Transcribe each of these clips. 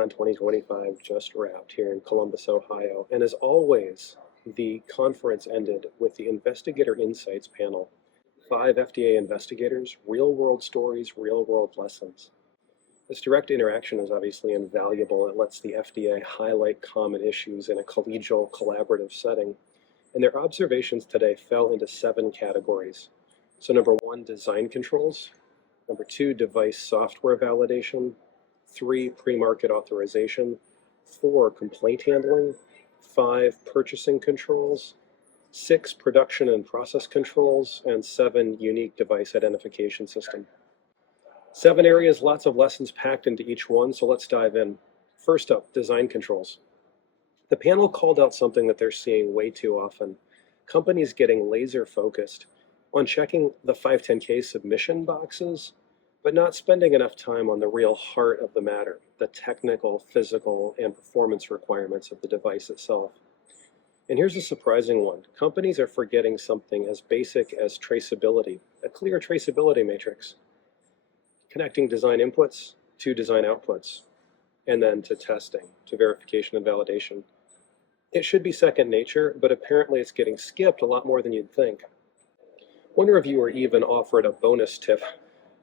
PreMarket 2025 just wrapped here in Columbus, Ohio. And as always, the conference ended with the Investigator Insights panel. 5 FDA investigators, real world stories, real world lessons. This direct interaction is obviously invaluable. It lets the FDA highlight common issues in a collegial, collaborative setting. And their observations today fell into 7 categories. So number 1, design controls. Number 2, device software validation. 3, pre-market authorization. 4, complaint handling. 5, purchasing controls. 6, production and process controls. And 7, unique device identification system. 7 areas, lots of lessons packed into each one, so let's dive in. First up, design controls. The panel called out something that they're seeing way too often. Companies getting laser focused on checking the 510K submission boxes, but not spending enough time on the real heart of the matter, the technical, physical, and performance requirements of the device itself. And here's a surprising one. Companies are forgetting something as basic as traceability, a clear traceability matrix, connecting design inputs to design outputs, and then to testing, to verification and validation. It should be second nature, but apparently it's getting skipped a lot more than you'd think. One reviewer even offered a bonus tip.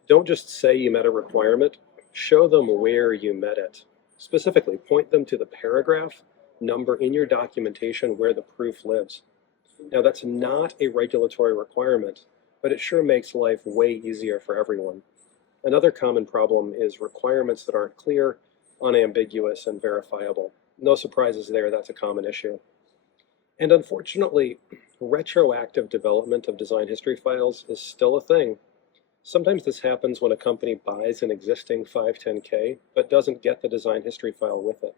Don't just say you met a requirement, show them where you met it. Specifically, point them to the paragraph number in your documentation where the proof lives. Now, that's not a regulatory requirement, but it sure makes life way easier for everyone. Another common problem is requirements that aren't clear, unambiguous, and verifiable. No surprises there, that's a common issue. And unfortunately, retroactive development of design history files is still a thing. Sometimes this happens when a company buys an existing 510K, but doesn't get the design history file with it.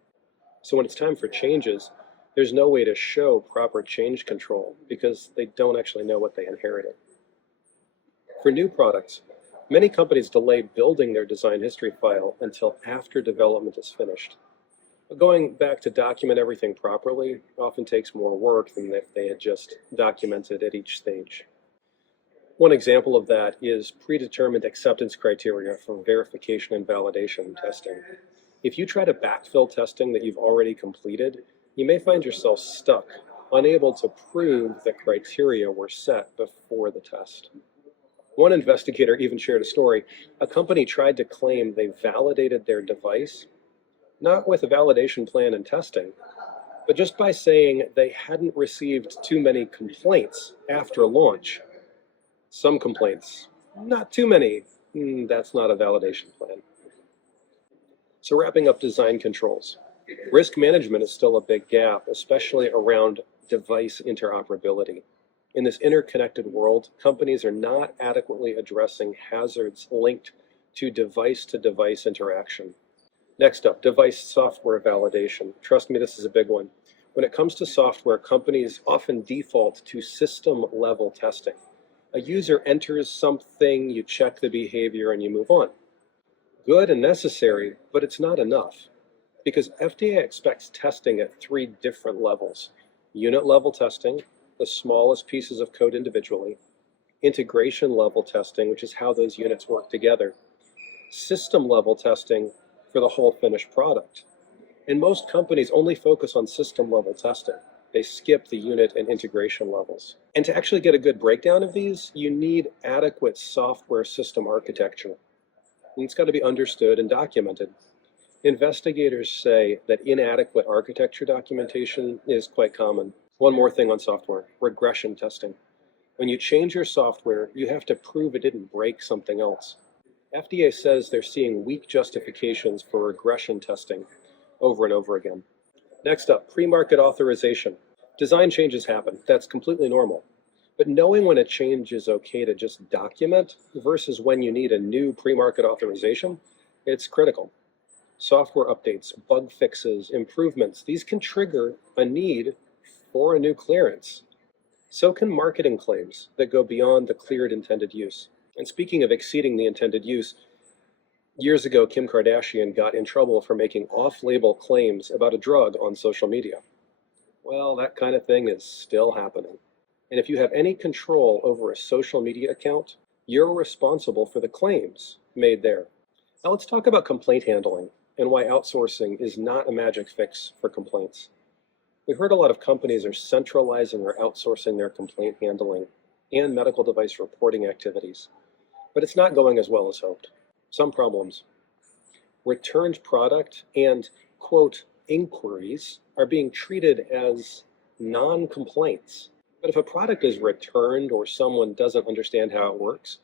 So when it's time for changes, there's no way to show proper change control because they don't actually know what they inherited. For new products, many companies delay building their design history file until after development is finished. But going back to document everything properly often takes more work than if they had just documented at each stage. One example of that is predetermined acceptance criteria for verification and validation testing. If you try to backfill testing that you've already completed, you may find yourself stuck, unable to prove the criteria were set before the test. One investigator even shared a story. A company tried to claim they validated their device, not with a validation plan and testing, but just by saying they hadn't received too many complaints after launch. Some complaints, not too many. That's not a validation plan. So wrapping up design controls. Risk management is still a big gap, especially around device interoperability. In this interconnected world, companies are not adequately addressing hazards linked to device interaction. Next up, device software validation. Trust me, this is a big one. When it comes to software, companies often default to system-level testing. A user enters something, you check the behavior, and you move on. Good and necessary, but it's not enough because FDA expects testing at 3 different levels. Unit-level testing, the smallest pieces of code individually. Integration-level testing, which is how those units work together. System-level testing for the whole finished product. And most companies only focus on system-level testing. They skip the unit and integration levels. And to actually get a good breakdown of these, you need adequate software system architecture. And it's got to be understood and documented. Investigators say that inadequate architecture documentation is quite common. One more thing on software, regression testing. When you change your software, you have to prove it didn't break something else. FDA says they're seeing weak justifications for regression testing over and over again. Next up, pre-market authorization. Design changes happen. That's completely normal. But knowing when a change is okay to just document versus when you need a new pre-market authorization, it's critical. Software updates, bug fixes, improvements, these can trigger a need for a new clearance. So can marketing claims that go beyond the cleared intended use. And speaking of exceeding the intended use, years ago, Kim Kardashian got in trouble for making off-label claims about a drug on social media. Well, that kind of thing is still happening. And if you have any control over a social media account, you're responsible for the claims made there. Now let's talk about complaint handling. and why outsourcing is not a magic fix for complaints. We've heard a lot of companies are centralizing or outsourcing their complaint handling and medical device reporting activities, but it's not going as well as hoped. Some problems. Returned product and, quote, inquiries are being treated as non-complaints. But if a product is returned or someone doesn't understand how it works,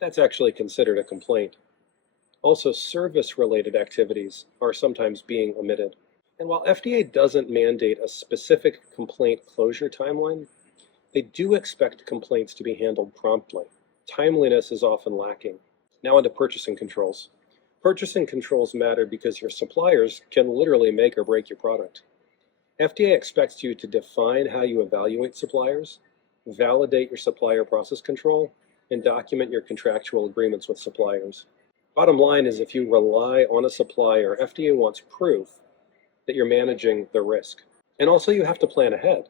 that's actually considered a complaint. Also, service-related activities are sometimes being omitted. And while FDA doesn't mandate a specific complaint closure timeline, they do expect complaints to be handled promptly. Timeliness is often lacking. Now onto purchasing controls. Purchasing controls matter because your suppliers can literally make or break your product. FDA expects you to define how you evaluate suppliers, validate your supplier process control, and document your contractual agreements with suppliers. Bottom line is, if you rely on a supplier, FDA wants proof that you're managing the risk. And also, you have to plan ahead.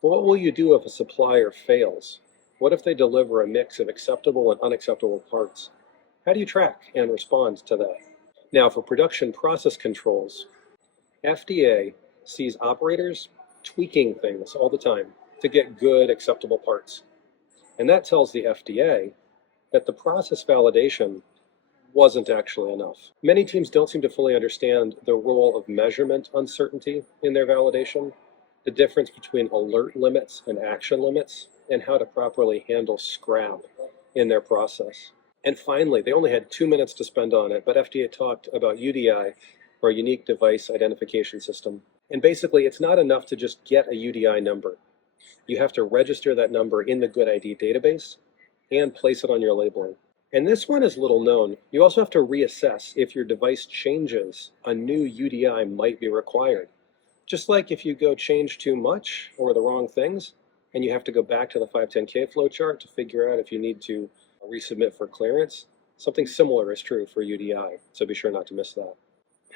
What will you do if a supplier fails? What if they deliver a mix of acceptable and unacceptable parts? How do you track and respond to that? Now, for production process controls, FDA sees operators tweaking things all the time to get good, acceptable parts. And that tells the FDA that the process validation wasn't actually enough. Many teams don't seem to fully understand the role of measurement uncertainty in their validation, the difference between alert limits and action limits, and how to properly handle scrap in their process. And finally, they only had 2 minutes to spend on it, but FDA talked about UDI, or Unique Device Identification System. And basically, it's not enough to just get a UDI number. You have to register that number in the Good ID database and place it on your labeling. And this one is little known. You also have to reassess if your device changes, a new UDI might be required. Just like if you go change too much or the wrong things, and you have to go back to the 510K flowchart to figure out if you need to resubmit for clearance, something similar is true for UDI, so be sure not to miss that.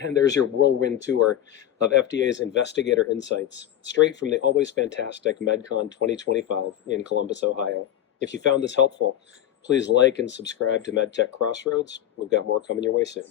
And there's your whirlwind tour of FDA's investigator insights, straight from the always fantastic MedCon 2025 in Columbus, Ohio. If you found this helpful, please like and subscribe to MedTech Crossroads. We've got more coming your way soon.